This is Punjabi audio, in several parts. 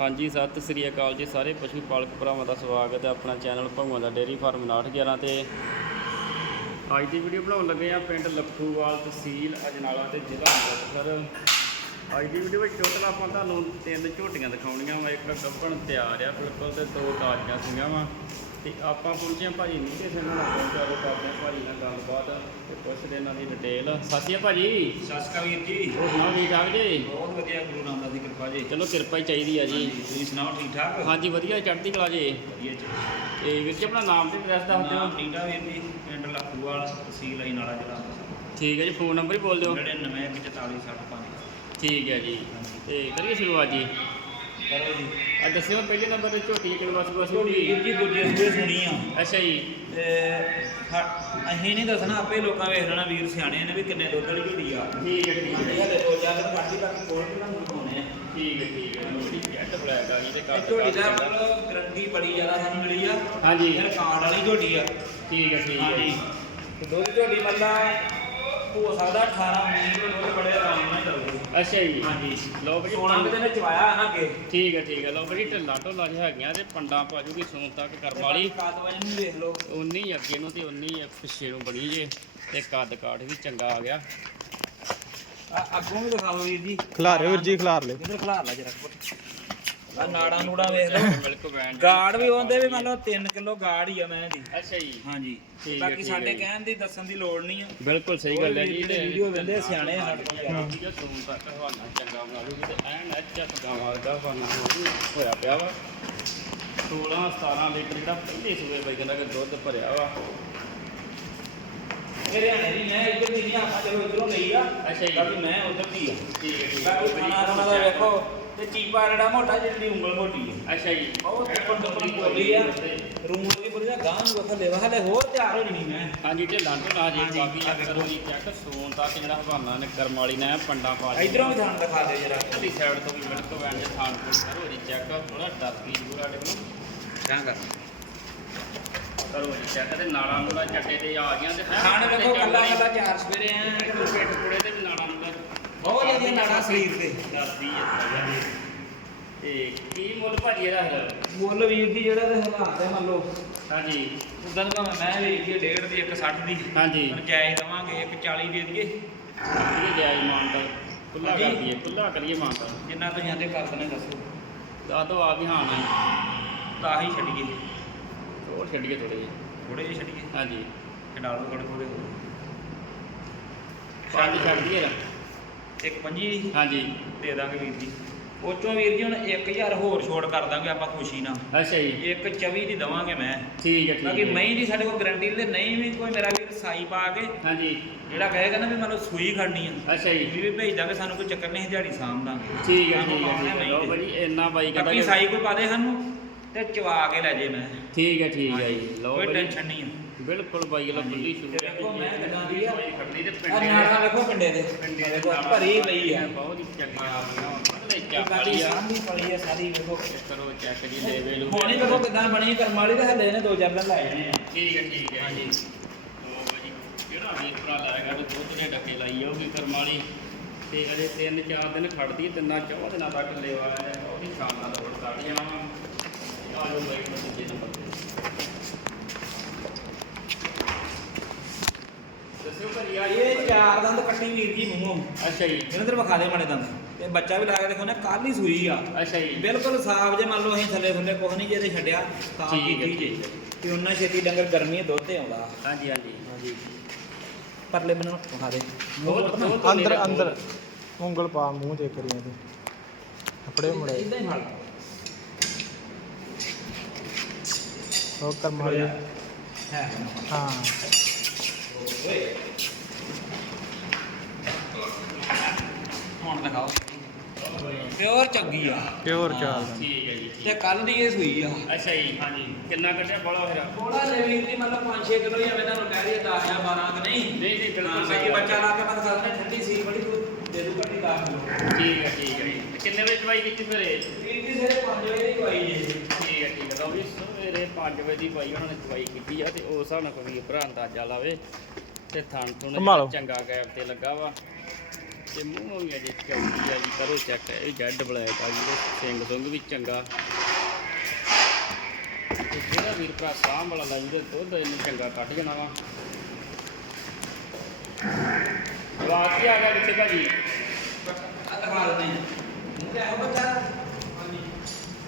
ਹਾਂਜੀ, ਸਤਿ ਸ੍ਰੀ ਅਕਾਲ ਜੀ ਸਾਰੇ ਪਸ਼ੂ ਪਾਲਕ ਭਰਾਵਾਂ ਦਾ ਸਵਾਗਤ ਹੈ ਆਪਣਾ ਚੈਨਲ ਭਗਵਾਨ ਦਾ ਡੇਅਰੀ ਫਾਰਮ 911 ਤੇ। ਅੱਜ ਦੀ ਵੀਡੀਓ ਬਣਾਉਣ ਲੱਗੇ ਆ ਪਿੰਡ ਲੱਖੂਵਾਲ ਤਹਿਸੀਲ ਅਜਨਾਲਾ ਤੇ ਜ਼ਿਲ੍ਹਾ ਅੰਮ੍ਰਿਤਸਰ। ਅੱਜ ਦੀ ਵੀਡੀਓ ਵਿੱਚ ਟੋਟਲ ਆਪਾਂ ਤੁਹਾਨੂੰ ਤਿੰਨ ਝੋਟੀਆਂ ਦਿਖਾਉਣੀਆਂ ਵਾ। ਇੱਕ ਗੱਭਣ ਤਿਆਰ ਆ ਬਿਲਕੁਲ ਤੇ ਦੋ ਤਾਜ਼ੀਆਂ ਸੀਗੀਆਂ ਵਾ। ਤੇ ਆਪਾਂ ਪਹੁੰਚੇ ਭਾਜੀ ਨੀਤੇ ਸਿੰਘ ਨਾਲ ਪਹੁੰਚਿਆ ਉਹ ਕਰਦੇ ਭਾਜੀ ਨਾਲ ਗੱਲਬਾਤ ਤੇ ਪੁੱਛਦੇ ਇਹਨਾਂ ਦੀ ਡਿਟੇਲ ਅਕਾਲ ਭਾਜੀ। ਸਤਿ ਸ਼੍ਰੀ ਅਕਾਲ ਵੀਰ ਜੀ। ਹੋਰ ਸੁਣਾਓ ਠੀਕ ਠਾਕ ਜੀ? ਬਹੁਤ ਵਧੀਆ ਗੁਰੂ ਨਾਨਕ ਦੀ ਕਿਰਪਾ ਜੀ। ਚਲੋ ਕਿਰਪਾ ਹੀ ਚਾਹੀਦੀ ਆ ਜੀ। ਤੁਸੀਂ ਸੁਣਾਓ ਠੀਕ ਠਾਕ? ਹਾਂਜੀ ਵਧੀਆ ਚੜ੍ਹਦੀ ਕਲਾ ਜੀ। ਵਧੀਆ ਜੀ। ਤੇ ਵੀਰ ਜੀ ਆਪਣਾ ਨਾਮ ਤੇ ਐਡਰੈਸ ਦੱਸ ਦਿਓ। ਨੀਟਾ ਵੀਰ ਜੀ ਪਿੰਡ ਲੱਖੂਵਾਲ ਤਹਿਸੀਲ ਆਈ ਨਾਲਾ ਜ਼ਿਲ੍ਹਾ ਠੀਕ ਹੈ ਜੀ ਫੋਨ ਨੰਬਰ ਹੀ ਬੋਲ ਦਿਓ। 99144665 ਠੀਕ ਹੈ ਜੀ। ਤੇ ਕਰੀਏ ਸ਼ੁਰੂਆਤ ਜੀ। ਕਰੋ ਜੀ। ਆ ਦੱਸਿਓ ਪਹਿਲੇ ਨੰਬਰ ਤੇ ਝੋਟੀ ਕਿੰਨੇ ਵਾਰ ਸੁਬਾ ਝੋਟੀ ਵੀਰ ਜੀ ਦੂਜੇ ਸੂਏ ਸੁਣੀ ਆ। ਅੱਛਾ ਜੀ। ਤੇ ਹ- ਅਸੀਂ ਨਹੀਂ ਦੱਸਣਾ ਆਪੇ ਲੋਕਾਂ ਵੇਖ ਲੈਣਾ ਵੀਰ ਸਿਆਣੇ ਨੇ ਵੀ ਕਿੰਨੇ ਦੁੱਧ ਵਾਲੀ ਝੋਟੀ ਆ। ਠੀਕ ਹੈ ਠੀਕ ਹੈ। ਹਲੇ ਦੋ ਚਾਰ ਦਿਨ ਕੱਢੀ ਕੋਲ ਵੀ ਤੁਹਾਨੂੰ ਦਿਖਾਉਣੇ ਆ। ਠੀਕ ਹੈ ਠੀਕ ਹੈ। ਝੋਟੀ ਕੈਟ ਬਲੈਕ ਆ ਗਈ ਤੇ ਇਹ ਝੋਟੀ ਦਾ ਮਤਲਬ ਗਰੰਟੀ ਬੜੀ ਜ਼ਿਆਦਾ ਸਾਨੂੰ ਮਿਲੀ ਆ। ਹਾਂਜੀ। ਇਹ ਰਿਕਾਰਡ ਵਾਲੀ ਝੋਟੀ ਆ। ਠੀਕ ਹੈ ਠੀਕ ਹੈ। ਹਾਂਜੀ। ਤੇ ਦੁੱਧ ਝੋਟੀ ਮਤਲਬ ਹੋ ਸਕਦਾ 18 19 ਕਿਲੋ ਦੁੱਧ ਬੜੇ ਆਰਾਮ ਨਾਲ ਹੀ ਅੱਛਾ ਜੀ। ਹਾਂਜੀ। ਲਓ ਬਈ ਸੋਨਾ ਕਿਤੇ ਨੇ ਚਵਾਇਆ ਨਾ ਅੱਗੇ। ਠੀਕ ਹੈ ਠੀਕ ਹੈ। ਲਓ ਬਈ ਢਿੱਲਾ ਢੋਲਾ ਜਿਹਾ ਹੈਗੀਆਂ ਤੇ ਪੰਡਾਂ ਪਾ ਜੂਗੀ ਸੂਨ ਤੱਕ ਕਰਮ ਵਾਲੀ। ਕਾਦ ਵਜਨ ਨੂੰ ਵੇਖ ਲਓ। ਉਨੀ ਅੱਗੇ ਨੂੰ ਤੇ ਉਨੀ ਪਿੱਛੇ ਨੂੰ ਬਣੀ ਜੇ। ਤੇ ਕੱਦ ਕਾਠ ਵੀ ਚੰਗਾ ਆ ਗਿਆ। ਆ- ਅੱਗੋਂ ਵੀ ਦਿਖਾ ਦਿਓ ਵੀਰ ਜੀ। ਖਿਲਾਰਿਓ ਵੀਰ ਜੀ ਖਿਲਾਰ ਲਿਓ। ਇਧਰ ਖਲਾਰ ਲਾ ਜਰਾ ਆ ਨਾੜਾਂ ਨੂੜਾਂ ਵੇਖ ਲਓ। ਮਿਲਕ ਬੈਂਡ ਗਾੜ ਵੀ ਹੁੰਦੇ ਵੀ ਮੰਨ ਲਓ 3 ਕਿਲੋ ਗਾੜ ਹੀ ਆ ਮੈਂ ਦੀ। ਅੱਛਾ ਜੀ। ਹਾਂਜੀ। ਠੀਕ ਹੈ, ਬਾਕੀ ਹੈ ਸਾਡੇ। ਕਹਿਣ ਦੀ ਦੱਸਣ ਦੀ ਲੋੜ ਨਹੀਂ ਆ। ਬਿਲਕੁਲ ਸਹੀ ਗੱਲ ਹੈ ਜੀ। ਤੇ ਵੀਡੀਓ ਵੇਂਦੇ ਸਿਆਣੇ ਸਾਡੇ ਤੋਂ। ਠੀਕ ਹੈ ਸੂਨ ਤੱਕ ਹਵਾਨਾ ਚੰਗਾ ਬਣਾ ਲੂਗੀ ਤੇ ਐਨ ਐਚ ਗਾਵਾਂ ਦਾ ਹਵਾਨਾ ਹੋਇਆ ਪਿਆ ਵਾ। 16 17 ਲੀਟਰ ਜਿਹੜਾ ਪਹਿਲੇ ਸੂਏ ਬਾਈ ਕਹਿੰਦਾ ਕਿ ਦੁੱਧ ਭਰਿਆ ਵਾ। ਮੇਰੇ ਹਣੇ ਦੀ ਮੈਂ ਇੱਧਰ ਦੀ ਨਹੀਂ ਆਪਾਂ ਚਲੋ ਇੱਧਰੋਂ ਲਈ ਆ। ਅੱਛਾ ਜੀ। ਬਾਕੀ ਮੈਂ ਉਧਰ ਦੀ ਆ। ਠੀਕ ਹੈ ਠੀਕ ਬਾਕੀ ਖਾਣਾ ਦਾ ਵੇਖੋ। ਤੇ ਚੀਪਾ ਜਿਹੜਾ ਮੋਟਾ ਜਿਹੜੀ ਉਂਗਲ ਮੋਟੀ ਹੈ। ਅੱਛਾ ਜੀ। ਬਹੁਤ ਉੱਪਰ ਤੋਂ ਬੋਲੀ ਆ। ਰੂਮ ਦੀ ਬੋਲੀ ਦਾ ਗਾਂ ਨੂੰ ਥੱਲੇ ਵਾ ਹਲੇ ਹੋਰ ਤਿਆਰ ਹੋ ਜਣੀ ਮੈਂ। ਹਾਂਜੀ ਢਿੱਲਾਂ ਢੁੱਲਾਂ ਜੀ ਬਾਕੀ ਆ ਵੇਖੋ। ਹੋਈ ਚੈੱਕ ਸੂਨ ਤੱਕ ਜਿਹੜਾ ਹਵਾਨਾ ਨੇ ਕਰਮ ਵਾਲੀ ਨੇ ਪੰਡਾਂ ਪਾ ਲਈਆਂ। ਇਧਰੋਂ ਵੀ ਥਾਣ ਦਿਖਾ ਦੇ ਜਰਾ। ਇੱਧਰਲੀ ਸਾਈਡ ਤੋਂ ਵੀ ਮਿਲਕ ਵੈਨ ਦੇ ਥਾਣ ਕੋਲ ਕਰੋ ਜੀ ਚੈੱਕ ਥੋੜਾ ਡਰਦੀ ਪੂਰਾ ਡੇ ਨੂੰ ਜਾਂ ਕਰ। ਕਰੋ ਜੀ ਚੈੱਕ ਤੇ ਨਾਲਾਂ ਨੂਲਾਂ ਚੱਟੇ ਤੇ ਆ ਗਈਆਂ ਤੇ ਖਾਣ ਵੇਖੋ ਕੱਲਾ ਕੱਲਾ ਚਾਰ ਸਵੇਰੇ ਆ ਪੇਟ ਪੂੜੇ ਤੇ ਵੀ ਨਾਲਾਂ ਨੂਲਾਂ ਬਹੁਤ ਨਾੜਾ ਸਰੀਰ ਤੇ ਡਰਦੀ ਹੈ ਤੇ ਕੀ ਮੁੱਲ ਭਾਜੀ ਇਹਦਾ ਹੈ ਮੁੱਲ ਵੀਰ ਦੀ ਜਿਹੜਾ ਤੇ ਹਾਲਾਤ ਹੈ ਮੰਨ ਲਓ। ਹਾਂਜੀ। ਉਦੋਂ ਤਾਂ ਮੈਂ ਵੇਚੀ ਹੈ ਡੇਢ ਦੀ 160 ਦੀ। ਹਾਂਜੀ। ਹੁਣ ਜਾਇਜ਼ ਦਵਾਂਗੇ 140 ਦੇ ਦਈਏ। ਇਹ ਜਾਇਜ਼ ਮਾਨਤਾ। ਖੁੱਲਾ। ਕਰ ਦਈਏ ਖੁੱਲਾ ਕਰੀਏ ਮਾਨਤਾ। ਜਿੰਨਾ ਤੁਸੀਂ ਆਂਦੇ ਕਰ ਦਨੇ ਦੱਸੋ। ਦਾ ਤੋਂ ਆ ਵੀ ਹਾਂ ਨਾ। ਤਾਂ ਹੀ ਛੱਡੀਏ। ਹੋਰ ਛੱਡੀਏ ਥੋੜੇ ਜਿਹੇ। ਥੋੜੇ ਜਿਹੇ ਛੱਡੀਏ। ਹਾਂਜੀ। ਕਿ ਡਾਲ ਥੋੜੇ ਥੋੜੇ ਪੰਜ ਛੱਡ ਦਈਏ ਨਾ। ਇੱਕ ਪੰਜੀ। ਹਾਂਜੀ। ਦੇ ਦਾਂਗੇ ਵੀਰ ਜੀ। ਉਹ ਚੋਂ ਵੀਰ ਜੀ ਹੁਣ 1000 ਹੋਰ ਛੋੜ ਕਰ ਦਾਂਗੇ ਆਪਾਂ ਖੁਸ਼ੀ ਨਾਲ। ਅੱਛਾ ਜੀ। ਇੱਕ 24 ਦੀ ਦਵਾਂਗੇ ਮੈਂ। ਠੀਕ ਹੈ ਠੀਕ ਬਾਕੀ ਮੈਂ ਦੀ ਸਾਡੇ ਕੋਲ ਗਾਰੰਟੀ ਤੇ ਨਹੀਂ ਵੀ ਕੋਈ ਮੇਰਾ ਵੀਰ ਸਾਈ ਪਾ ਕੇ ਹਾਂਜੀ। ਜਿਹੜਾ ਕਹੇਗਾ ਨਾ ਵੀ ਮੈਨੂੰ ਸੂਈ ਖੜਨੀ ਆ। ਅੱਛਾ ਜੀ। ਵੀ ਭੇਜ ਦਾਂਗੇ ਸਾਨੂੰ ਕੋਈ ਚੱਕਰ ਨਹੀਂ ਦਿਹਾੜੀ ਸਾਂਭ ਦਾਂਗੇ। ਠੀਕ ਹੈ ਠੀਕ ਹੈ ਦੇ। ਭਾਜੀ ਇੰਨਾ ਬਾਈ ਕਹਿੰਦਾ ਕਿ- ਸਾਈ ਕੋਈ ਪਾ ਦੇ ਸਾਨੂੰ ਤੇ ਚਵਾ ਕੇ ਲੈ ਜੇ ਮੈਂ। ਠੀਕ ਹੈ ਠੀਕ ਹੈ ਜੀ। ਲਓ ਕੋਈ ਟੈਨਸ਼ਨ ਨਹੀਂ ਆ। ਬਿਲਕੁਲ ਬਾਈ ਲੋ ਬੁੱਲੀ ਸ਼ੁਰੂ ਵੇਖੋ ਮੈਂ ਕਿੱਦਾਂ ਦੀ ਆ। ਖੜਨੀ ਤੇ ਪਿੰਡੇ ਪਿੰਡੇ ਦੇ। ਪਿੰਡੇ ਦੇ ਦੇਖੋ ਭਰੀ ਪਈ ਆ। ਬਹੁਤ ਹੀ ਚੰਗੀਆਂ ਆ ਗਈਆਂ ਮਤਲਬ ਇਹ ਚਾਪ ਬਾਕੀ ਵਾਲੀ ਆ। ਆ ਸਾਰੀ ਵੇਖੋ। ਕਰੋ ਚੈੱਕ ਜੀ ਲੈ ਵੇ ਲੋ ਹੁਣ ਵੇਖੋ ਕਿਦਾਂ ਬਣੀ ਕਰਮ ਵਾਲੀ ਤੇ ਹੱਲੇ ਨੇ ਦੋ ਚਾਰ ਦਿਨ ਲਾਏ ਨੇ। ਠੀਕ ਹੈ ਠੀਕ ਹੈ ਜੀ। ਲਓ ਭਾਜੀ ਕਿਹੜਾ ਵੀਰ ਭਰਾ ਲਾਏਗਾ ਤੇ ਦੁੱਧ ਦੇ ਡੱਕੇ ਲਾਈ ਜਾਊਗੀ ਕਰਮ ਵਾਲੀ। ਤੇ ਅਜੇ ਤਿੰਨ ਚਾਰ ਦਿਨ ਖੜਦੀ ਤਿੰਨਾਂ ਦਿਨਾਂ ਤੱਕ ਲੇਵਾ ਹੈ ਦੌੜ ਕੱਢ ਜਾਵਾਂ ਆ ਲੋ ਬਾਈ ਨੂੰ ਦੂਜੇ ਨੰਬਰ ਤੇ ਦੱਸਿਓ ਭਾਜੀ ਆ ਇਹ ਚਾਰ ਦੰਦ ਕੱਟੀ ਵੀਰ ਜੀ ਮੂੰਹੋਂ। ਅੱਛਾ ਜੀ। ਇਹਨਾਂ ਤੇ ਵਿਖਾ ਦੇ ਮਾੜੇ ਦੰਦ। ਤੇ ਬੱਚਾ ਵੀ ਲਾ ਕੇ ਦੇਖੋ ਨਾ ਕੱਲ ਹੀ ਸੂਈ ਆ। ਅੱਛਾ ਜੀ। ਬਿਲਕੁਲ ਸਾਫ਼ ਜੇ ਮੰਨ ਲਓ ਅਸੀਂ ਥੱਲੇ ਥੱਲੇ ਕੁਝ ਨਹੀਂ ਜੇ ਤੇ ਛੱਡਿਆ ਤਾਂ ਕੀਤੀ ਜੇ। ਕਿ ਉਹਨਾਂ ਛੇਤੀ ਡੰਗਰ ਗਰਮੀ ਦੁੱਧ ਤੇ ਆਉਂਦਾ। ਹਾਂਜੀ ਹਾਂਜੀ। ਹਾਂਜੀ। ਪਰਲੇ ਮੈਨੂੰ ਵਿਖਾ ਦੇ। ਅੰਦਰ ਅੰਦਰ। ਉਂਗਲ ਪਾ ਮੂੰਹ ਦੇ ਕਰੀਆਂ ਤੇ ਕੱਪੜੇ ਮੁੜੇ। ਇਦਾਂ ਹੀ ਫੜ ਉਹ ਕਰਮ ਵਾਲੀ। ਹੈ। ਹਾਂ। ਹੁਣ ਦਿਖਾਓ। ਪਿਓਰ ਚੰਗੀ ਆ। ਪਿਓਰ ਚੱਲਦਾ ਠੀਕ ਹੈ ਜੀ ਤੇ ਕੱਲ ਦੀ ਇਹ ਸੂਈ ਆ। ਅੱਛਾ ਜੀ ਹਾਂਜੀ। ਕਿੰਨਾ ਕੱਢਿਆ? ਬੜਾ ਫਿਰ। ਥੋੜਾ ਜਿਹਾ ਵੀਰ ਜੀ ਮਤਲਬ 5-6 ਕਿਲੋ ਹੀ ਐਵੇਂ ਤੁਹਾਨੂੰ ਕਹਿ ਰਹੀ 10 ਜਾਂ 12 ਕਿ ਨਹੀਂ। ਨਹੀਂ ਨਹੀਂ ਹਾਂ ਬਿਲਕੁਲ ਸਹੀ ਬੱਚਾ ਲਾ ਕੇ ਮੈਂ ਦੱਸਦਾ ਠੰਡੀ ਸੀ ਬੜੀ ਤੂੰ ਦੇ ਦੂ ਕੱਢੀ 10 ਕਿਲੋ। ਠੀਕ ਹੈ ਠੀਕ ਹੈ ਜੀ। ਤੇ ਕਿੰਨੇ ਵਜੇ ਦਵਾਈ ਕੀਤੀ ਫਿਰ ਇਹ? ਵੀਰ ਜੀ ਸਾਰੇ 5 ਵਜੇ ਦੀ ਦਵਾਈ ਜੇ। ਠੀਕ ਹੈ ਠੀਕ ਹੈ। ਲਓ ਵੀ ਸਵੇਰੇ 5 ਵਜੇ ਦੀ ਪਾਈ ਉਹਨਾਂ ਨੇ ਦਵਾਈ ਕੀਤੀ ਆ ਤੇ ਉਸ ਹਿਸਾਬ ਨਾਲ ਕੋਈ ਭਰਾ ਅੰਦਾਜ਼ਾ ਲਾਵੇ। ਤੇ ਥਣ ਥੁਣ ਸੰਭਾਲੋ। ਚੰਗਾ ਗੈਪ ਤੇ ਲੱਗਾ ਵਾ। ਤੇ ਮੂੰਹ ਵੀ ਅਜੇ ਚੌਕੀ ਆ ਜੀ, ਕਰੋ ਚੈੱਕ ਇਹ ਜੈਡ ਬਲੈਕ ਆ ਜੀ ਸਿੰਘ ਸੁੰਗ ਵੀ ਚੰਗਾ। ਤੇ ਜਿਹੜਾ ਵੀਰ ਭਰਾ ਸਾਂਭ ਵਾਲਾ ਲਾ ਜਿਹਦੇ ਦੁੱਧ ਇਹਨੂੰ ਚੰਗਾ ਕੱਢ ਜਾਣਾ ਵਾ। ਜਵਾਬ ਕੀ ਆ ਗਿਆ ਕਿੱਥੇ ਭਾਜੀ?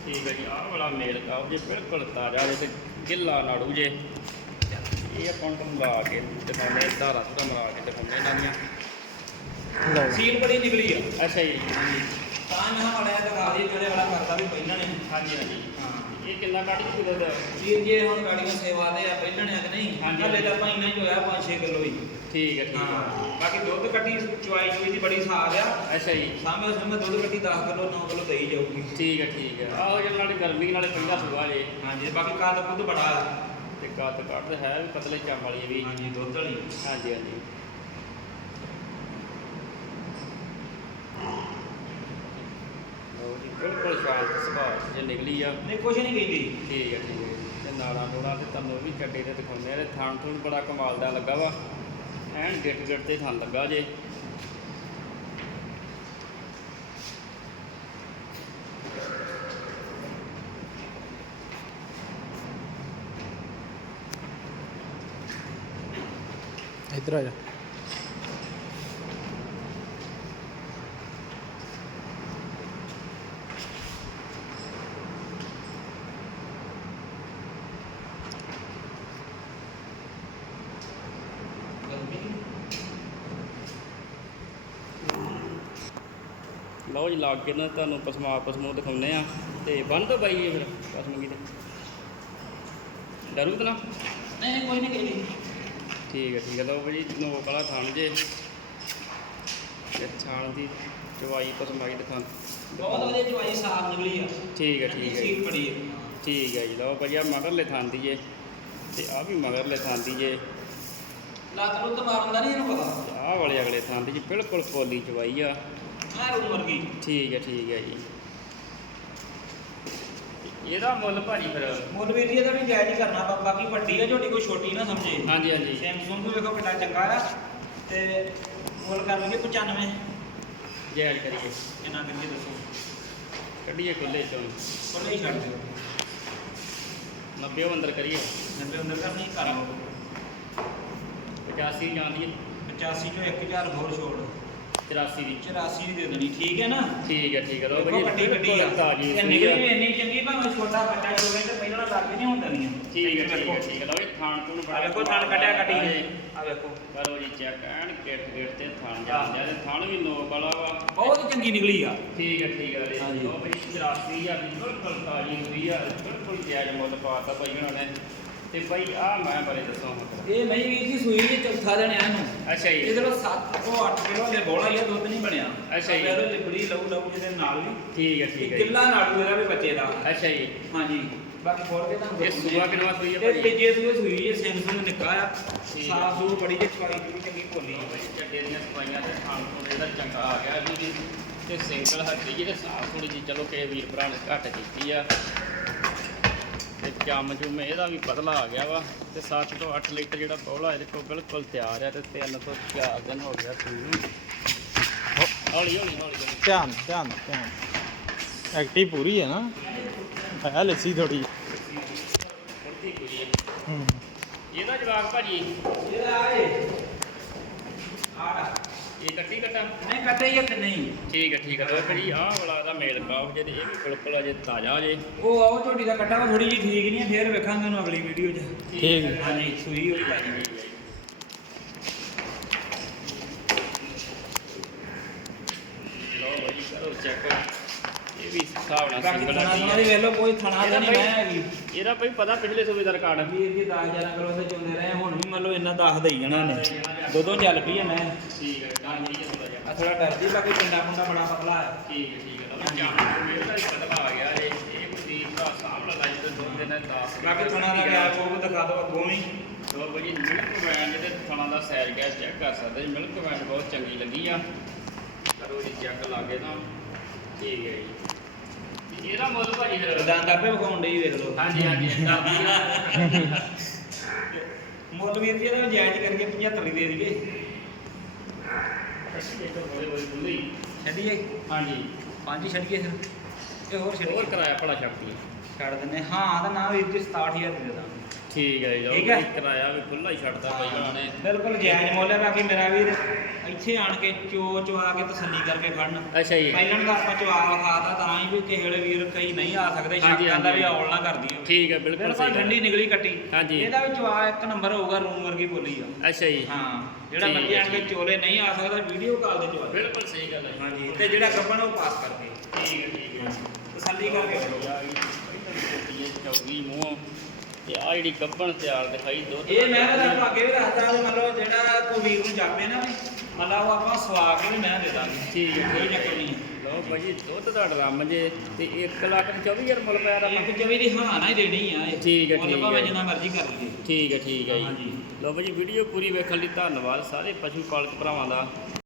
ਠੀਕ ਹੈ ਜੀ, ਆਹ ਵਾਲਾ ਮੇਲ ਕਾਬ ਜੇ, ਬਿਲਕੁਲ ਤਾਜ਼ਾ ਜੇ ਤੇ ਗਿੱਲਾ ਨਾੜੂ ਜੇ ਇਹ ਆਪਾਂ ਨੂੰ ਲਾ ਕੇ ਦਿਖਾਉਂਦੇ ਧਾਰਾ ਧੁਰਾ ਮਰਾ ਕੇ ਦਿਖਾਉਂਦੇ ਇਹਨਾਂ ਦੀਆਂ। ਲਓ ਸੀਲ ਬੜੀ ਨਿਕਲੀ ਆ। ਅੱਛਾ ਜੀ। ਤਾਂ ਮੈਂ ਵਾਲਿਆ ਦਿਖਾ ਦੀ ਜਿਹੜੇ ਵਾਲਾ ਕਰਦਾ ਵੀ ਪਹਿਲਾਂ ਨੇ। ਹਾਂਜੀ ਹਾਂਜੀ। ਹਾਂ। ਇਹ ਕਿੰਨਾ ਕੱਢ ਜੂ ਦੁੱਧ ਵੀਰ ਜੇ ਹੁਣ ਗਾੜੀਆਂ ਸੇਵਾ ਦੇ ਆ ਪਹਿਲਾਂ ਨੇ ਆ ਕਿ ਨਹੀਂ? ਹਾਂਜੀ। ਹਲੇ ਤਾਂ ਆਪਾਂ ਇੰਨਾ ਹੀ ਹੋਇਆ 5-6 ਕਿਲੋ ਹੀ। ਠੀਕ ਹੈ ਠੀਕ ਹਾਂ। ਹੈ। ਬਾਕੀ ਦੁੱਧ ਕੱਟੀ ਚੁਆਈ ਚੁਈ ਦੀ ਬੜੀ ਸਾਗ ਆ। ਅੱਛਾ ਜੀ। ਸਾਹਮਣੇ ਸਾਹਮਣੇ ਦੁੱਧ ਕੱਟੀ 10 ਕਿਲੋ 9 ਕਿਲੋ ਦੇਈ ਜਾਊਗੀ। ਠੀਕ ਹੈ ਠੀਕ ਹੈ। ਆਹੋ ਜਿਹਨਾਂ ਨਾਲੇ ਗਰਮੀ ਨਾਲੇ ਪਹਿਲਾ ਸੁਆ ਜੇ। ਹਾਂਜੀ ਬਾਕੀ ਕੱਦ ਕੁੱਦ ਬੜਾ ਆ। ਤੇ ਕੱਦ ਕੱਦ ਹੈ ਵੀ ਪਤਲੇ ਚਾਮ ਵਾਲੀ ਇਹ ਵੀ। ਹਾਂਜੀ ਦੁੱਧ ਵਾਲੀ। ਹਾਂਜੀ ਹਾਂਜੀ ਲਓ ਜੀ ਬਿਲਕੁਲ ਸ਼ਾਂਤ ਸੁਭਾਅ ਜੇ ਨਿਕਲੀ ਆ। ਨਹੀਂ ਕੁਛ ਨਹੀਂ ਕਹਿੰਦੀ ਠੀਕ ਹੈ ਠੀਕ ਹੈ ਤੇ ਨਾਲਾਂ ਨੂਲਾਂ ਤੇ ਤੁਹਾਨੂੰ ਵੀ ਚੱਡੇ ਤੇ ਦਿਖਾਉਂਦੇ ਆ ਤੇ ਥਣ ਥੁਣ ਬੜਾ ਕਮਾਲ ਦਾ ਲੱਗਾ ਵਾ। ਐਨ ਗਿੱਟ ਗਿੱਟ ਤੇ ਥਣ ਲੱਗਾ ਜੇ। ਇੱਧਰ ਆ ਜਾ। ਲਓ ਜੀ ਲੱਗ ਕੇ ਨਾ ਤੁਹਾਨੂੰ ਪਸਮਾ ਪਸਮੂ ਦਿਖਾਉਂਦੇ ਆ ਤੇ ਬੰਨ ਦੋ ਬਾਈ ਇਹ ਫਿਰ ਪਸਮਗੀ ਤੇ। ਡਰੂ ਤਾਂ ਨਾ? ਨਹੀਂ ਕੋਈ ਨਹੀਂ ਕਹਿੰਦੀ ਠੀਕ ਹੈ ਠੀਕ ਹੈ ਲਓ ਭਾਜੀ ਨੋਕ ਵਾਲਾ ਥਣ ਜੇ। ਤੇ ਥਣ ਦੀ ਚਵਾਈ ਪਸਮਾਈ ਦਿਖਾ ਬਹੁਤ ਵਧੀਆ ਚੁਆਈ ਸਾਗ ਨਿਕਲੀ ਆ। ਠੀਕ ਹੈ ਠੀਕ ਹੈ। ਜੀ। ਸੀਲ ਬੜੀ ਆ। ਠੀਕ ਹੈ ਜੀ ਲਓ ਆ ਮਗਰਲੇ ਥਣ ਦੀ ਜੇ। ਤੇ ਆ ਵੀ ਮਗਰਲੇ ਥਣ ਦੀ ਜੇ। ਲੱਤ ਲੁੱਤ ਮਾਰਨ ਦਾ ਨਹੀਂ ਇਹਨੂੰ ਪਤਾ? ਤੇ ਆਹ ਵਾਲੇ ਅਗਲੇ ਥਣ ਦੀ ਜੀ ਬਿਲਕੁਲ ਪੋਲੀ ਚਵਾਈ ਆ। ਰੂਮ ਵਰਗੀ ਠੀਕ ਹੈ ਠੀਕ ਹੈ ਜੀ। ਇਹਦਾ ਮੁੱਲ ਭਾਜੀ ਫਿਰ? ਮੁੱਲ ਜੀ ਇਹਦਾ ਵੀ ਜਾਇਜ਼ ਹੀ ਕਰਨਾ ਬਾ- ਬਾਕੀ ਵੱਡੀ ਆ ਝੋਟੀ ਕੋਈ ਛੋਟੀ ਨਾ ਸਮਝੇ। ਹਾਂਜੀ ਹਾਂਜੀ। ਸੈਮਸੰਗ ਤੋਂ ਵੇਖੋ ਕਿੰਨਾ ਚੰਗਾ ਆ ਤੇ ਮੁੱਲ ਕਰ ਲਈਏ 95 ਜੈਡ ਕਰੀਏ। ਕਿੰਨਾ ਕਰੀਏ ਦੱਸੋ? ਕੱਢੀਏ ਕੁੱਲੇ ਚੋਂ। ਕੋਲੇ ਹੀ ਛੱਡ ਦਿਓ। 90 ਉਹ ਅੰਦਰ ਕਰੀਏ। 90 ਅੰਦਰ ਕਰਨੀ ਕਰ ਲਓ 85 ਜਾਂਦੀ ਹੈ। 85 ਚੋਂ 1000 ਹੋਰ ਛੋੜ। 84 ਦੀ। 84 ਦੀ ਦੇ ਦੇਣੀ ਠੀਕ ਹੈ ਨਾ? ਠੀਕ ਹੈ ਠੀਕ ਹੈ ਦੇਖੋ ਭਾਜੀ ਵੱਡੀ ਗੱਡੀ ਆ। ਤਾਜ਼ੀ ਸੂਈ ਨਿਕਲੀ ਆ। ਵੀ ਇੰਨੀ ਚੰਗੀ ਭਾਵੇਂ ਛੋਟਾ ਬੱਚਾ ਚੋਵੇ ਤੇ ਪਹਿਲਾਂ ਲੱਗ ਨਹੀਂ ਹੁੰਦਣੀਆਂ ਠੀਕ ਹੈ ਠੀਕ ਹੈ ਠੀਕ ਹੈ ਲਓ ਇਹ ਥਾਣ ਤੋਂ ਆ ਵੇਖੋ ਥਣ ਕੱਢਿਆ ਕੱਟੀ ਨੇ। ਆ ਵੇਖੋ ਕਰੋ ਜੀ ਚੈੱਕ ਐਨ ਗਿੱਟ ਗਿੱਟ ਤੇ ਥਾਣ ਜਾਂਦੇ ਆ ਥਾਣ ਵੀ ਨੋਕ ਵਾਲਾ ਵਾ। ਬਹੁਤ ਚੰਗੀ ਨਿਕਲੀ ਆ। ਠੀਕ ਹੈ ਠੀਕ ਹੈ। ਲਓ ਭਾਜੀ 84000 ਦੀ ਬਿਲਕੁਲ ਤਾਜ਼ੀ ਹੋਈ ਆ ਬਿਲਕੁਲ ਜਾਇਜ਼ ਮੁੱਲ ਪਾਤਾ ਭਾਈ ਉਹਨਾਂ ਨੇ। ਤੇ ਭਾਈ ਆ ਮੈਂ ਬਾਰੇ ਦੱਸੋ ਇਹ ਮਈ ਵੀਰ ਜੀ ਸੂਈ ਜੀ ਚੌਥਾ ਦਿਨ ਆ ਇਹਨੂੰ। ਅੱਛਾ ਜੀ। ਇਹਦੇ ਲੋ 7 ਤੋਂ 8 ਕਿਲੋ ਦੇ ਬੋਲਾ ਹੀ ਆ ਦੁੱਧ ਨਹੀਂ ਬਣਿਆ। ਅੱਛਾ ਜੀ। ਪਹਿਲਾਂ ਲਿਬੜੀ ਲਊ ਲਊ ਜਿਹਦੇ ਨਾਲ ਵੀ। ਠੀਕ ਹੈ ਠੀਕ ਹੈ ਜੀ। ਕਿੱਲਾ ਨਾੜੂ ਇਹਦਾ ਵੀ ਬੱਚੇ ਦਾ। ਅੱਛਾ ਜੀ। ਹਾਂਜੀ। ਬਾਕੀ ਫੋੜ ਕੇ ਤੁਹਾਨੂੰ ਇਹ। ਸੂਆ ਕਿਨਵਾ ਸੂਈ ਆ ਇਹ ਭਾਜੀ? ਤੀਜੇ ਸੂਏ ਸੂਈ ਇਹ ਸੈਮਸੰਗ ਨਿੱਕਾ ਆ। ਠੀਕ ਸਾਫ਼ ਸੂ ਬੜੀ ਜਿਹੀ ਚਵਾਈ ਪੂਰੀ ਚੰਗੀ ਭੋਲੀ ਲਓ ਭਾਈ ਚੱਡੇ ਦੀਆਂ ਸਫਾਈਆਂ ਤੇ ਥਾਣ ਤੋਂ ਇਹਦਾ ਚੰਗਾ ਆ ਗਿਆ ਜੀ। ਤੇ ਸਿੰਗਲ ਹੱਡੀ ਜਿਹਦੇ ਸਾਫ਼ ਥੋੜੀ ਜੀ ਚਲੋ ਕਿ ਵੀਰ ਭਰਾ ਨੇ ਘੱਟ ਕੀਤੀ ਆ। ਚਮ ਚੁੰਮ ਇਹਦਾ ਵੀ ਪਤਲਾ ਆ ਗਿਆ ਵਾ। ਤੇ 7 ਤੋਂ 8 ਲੀਟਰ ਜਿਹੜਾ ਬੋਲਾ ਇਹਦੇ ਕੋਲ ਬਿਲਕੁਲ ਤਿਆਰ ਆ ਤੇ 3 ਤੋਂ 4 ਦਿਨ ਹੋ ਗਿਆ ਨੂੰ। ਹੌਲੀ ਹੌਲੀ ਹੌਲੀ। ਧਿਆਨ ਧਿਆਨ ਧਿਆਨ। ਐਕਟਿਵ ਪੂਰੀ ਹੈ ਨਾ। ਹੈ ਲੱਸੀ ਥੋੜੀ ਪੂਰੀ ਹੈ। ਹੂੰ ਇਹਦਾ ਜਵਾਬ ਭਾਜੀ? ਇਹਦਾ ਆਏ ਆੜਾ ਇਹ ਕੱਟੀ ਕੱਟਾ? ਨਹੀਂ ਕੱਟੇ ਹੀ ਤੇ ਨਹੀਂ? ਠੀਕ ਹੈ ਠੀਕ ਹੈ। ਲਓ ਭਾਜੀ ਆਹ ਵਾਲਾ ਦਾ ਮੇਲ ਕਾਫ ਜਿਹਦੇ ਇਹ ਵੀ ਬਿਲਕੁਲ ਅਜੇ ਤਾਜ਼ਾ ਜੇ। ਉਹ ਆਓ ਝੋਟੀ ਦਾ ਕੱਟਾ ਵਾ ਥੋੜੀ ਜਿਹੀ ਠੀਕ ਨਹੀਂ ਹੈ ਫੇਰ ਵੇਖਾਂਗੇ ਉਹਨੂੰ ਅਗਲੀ ਵੀਡੀਓ 'ਚ। ਠੀਕ ਹੈ। ਹਾਂਜੀ ਸੂਈ ਹੋਈ ਭਾਜੀ। ਲਓ ਭਾਜੀ ਕਰੋ ਚੈੱਕ ਇਹ ਵੀ ਹਿਸਾਬ ਨਾਲ ਬਾਕੀ ਸਿੰਗਲ ਥਣਾ ਹੱਡੀ ਥਣਾ ਆ। ਦੀ ਵੇਖ ਲਓ ਕੋਈ ਥਣਾ ਤਾਂ ਨਹੀਂ ਭਾਈ- ਮੈਂ ਹੈਗੀ ਇਹਦਾ ਭਾਈ ਪਤਾ ਪਿਛਲੇ ਸੂਬੇ ਦਾ ਰਿਕਾਰਡ। ਵੀਰ ਜੀ 10 11 ਕਿਲੋ ਦੇ ਚੁੰਦੇ ਰਹੇ ਹੁਣ ਵੀ ਮੰਨ ਲਓ ਇੰਨਾ ਦੱਸ ਦੇਈ ਜਾਣਾ ਨੇ। ਦੋ ਦੋ ਚੱਲ ਪਈ ਹੈ ਮੈਂ। ਠੀਕ ਹੈ ਗਾਂ ਜੀ ਥੋੜਾ ਡਰਦੀ ਬਾਕੀ ਪਿੰਡਾ ਪੁੰਡਾ ਬੜਾ ਪਤਲਾ ਹੈ। ਠੀਕ ਹੈ ਠੀਕ ਹੈ। ਜਾਮ ਮੇਰਾ ਦਾ ਬਦਲਾ ਆ ਗਿਆ ਜੇ ਇਹ ਕੁੜੀ ਭਰਾ ਸਾਹਮਣੇ ਲਾਈ ਤੇ ਦੋ ਦਿਨ 10 ਬਾਕੀ ਥਣਾ ਦਾ ਗੈਪ ਉਹ ਦਿਖਾ ਦੋ ਲੋ ਮਿਲਕ ਵੈਨ ਜਿਹਦੇ ਥਣਾ ਦਾ ਗਿਆ ਚੈੱਕ ਕਰ ਸਕਦੇ ਜੀ। ਮਿਲਕ ਵੈਨ ਬਹੁਤ ਚੰਗੀ ਲੱਗੀ ਆ। ਕਰੋ ਜੀ ਚੈੱਕ ਲਾਗੇ ਤਾਂ ਠੀਕ ਹੈ ਜੀ। ਤੇ ਇਹਦਾ ਮੁੱਲ ਭਾਜੀ ਫਿਰ ਦੰਦ ਆਪੇ ਵਿਖਾਉਣ ਡਈ ਵੇਖ ਲਓ। ਹਾਂਜੀ ਹਾਂਜੀ ਮੁੱਲ ਵੀਰ ਜੀ ਇਹਦਾ ਜਾਇਜ਼ ਕਰਕੇ 75 ਦੀ ਦੇ ਦਈਏ। ਇੱਕ ਛੱਡੀਏ? ਹਾਂਜੀ। ਪੰਜ ਹੀ ਛੱਡੀਏ ਫਿਰ। ਤੇ ਹੋਰ ਛੱਡੀਏ। ਹੋਰ ਕਰਾਇਆ ਭਲਾ ਛੱਡਦੀ ਛੱਡ ਦਿੰਦੇ। ਹਾਂ ਤਾਂ ਨਾ ਵੀਰ ਜੀ 67000 ਦੇ ਦਾਂ। ਠੀਕ ਹੈ ਜੀ ਲਓ ਠੀਕ ਹੈ। ਕਰਾਇਆ ਵੀ ਖੁੱਲਾ ਹੀ ਛੱਡਦਾ ਬਾਈ ਉਹਨਾਂ। ਨੇ ਬਿਲਕੁਲ ਜਾਇਜ਼ ਮੁੱਲ ਹੈ ਬਾਕੀ ਮੇਰਾ ਵੀਰ ਇੱਥੇ ਆਣ ਕੇ ਚੋ ਚਵਾ ਕੇ ਤਸੱਲੀ ਕਰਕੇ ਖੜਨ। ਅੱਛਾ ਜੀ। ਪਹਿਲਾਂ ਦਾ ਆਪਾਂ ਚਵਾ ਵਿਖਾਤਾ ਤਾਂ ਹੀ ਵੀ ਕਿਸੇ ਵੇਲੇ ਵੀਰ ਕਈ ਨਹੀਂ ਆ ਸਕਦੇ ਹਾਂਜੀ, ਸ਼ੱਕ ਦਾ ਵੀ ਹਾਂਜੀ। ਔਲ ਨਾ ਕਰਦੀ ਹੋਵੇ। ਠੀਕ ਹੈ ਬਿਲਕੁਲ ਬਿਲਕੁਲ ਸਹੀ ਗੱਲ। ਠੰਡੀ ਨਿਕਲੀ ਕੱਟੀ। ਹਾਂਜੀ। ਇਹਦਾ ਵੀ ਚਵਾ ਇੱਕ ਨੰਬਰ ਹੋਊਗਾ ਰੂਮ ਵਰਗੀ ਬੋਲੀ ਆ। ਅੱਛਾ ਜੀ। ਹਾਂ ਜਿਹੜਾ ਠੀਕ ਬੱਚੇ ਆਣ ਕੇ ਚੋਲੇ ਨਹੀਂ ਆ ਸਕਦਾ ਵੀਡੀਓ ਕਾਲ ਤੇ ਚਵਾ ਬਿਲਕੁਲ ਸਹੀ ਗੱਲ ਹੈ। ਹਾਂਜੀ ਤੇ ਜਿਹੜਾ ਗੱਬਣ ਉਹ ਪਾਸ ਕਰਕੇ। ਠੀਕ ਹੈ ਠੀਕ ਹੈ। ਤਸੱਲੀ ਕਰਕੇ ਚੌਗੀ ਮੂੰਹ ਤੇ ਆ ਜਿਹੜੀ ਕੱਪਣ ਤਿਆਰ ਦਿਖਾਈ ਦੁੱਧ ਇਹ ਮੈਂ ਤਾਂ ਤੁਹਾਨੂੰ ਅੱਗੇ ਵੀ ਦੱਸਦਾ ਵੀ ਮਤਲਬ ਜਿਹੜਾ ਕੋਈ ਵੀਰ ਨੂੰ ਜਾਪੇ ਨਾ ਵੀ ਮਤਲਬ ਉਹ ਆਪਾਂ ਸਵਾ ਕੇ ਵੀ ਮੈਂ ਦੇ ਦਾਂਗੇ ਠੀਕ ਹੈ, ਕੋਈ ਠੀਕ ਹੈ। ਚੱਕਰ ਨਹੀਂ ਲਓ ਭਾਜੀ ਦੁੱਧ ਦਾ ਡਰਮ ਜੇ ਤੇ 1 ਲੱਖ 24000 ਮੁੱਲ ਪਿਆ ਦਾ ਇੱਕ ਜਵੀ ਦੀ ਹਾਂ ਨਾ ਹੀ ਦੇਣੀ ਆ ਇਹ ਠੀਕ ਹੈ, ਮੁੱਲ ਠੀਕ ਭਾਵੇਂ ਹੈ। ਜਿੰਨਾ ਮਰਜ਼ੀ ਕਰ ਲਈਏ ਠੀਕ ਹੈ ਠੀਕ ਹੈ ਜੀ। ਲਓ ਭਾਜੀ ਵੀਡੀਓ ਪੂਰੀ ਵੇਖਣ ਲਈ ਧੰਨਵਾਦ ਸਾਰੇ ਪਸ਼ੂ ਪਾਲਕ ਭਰਾਵਾਂ ਦਾ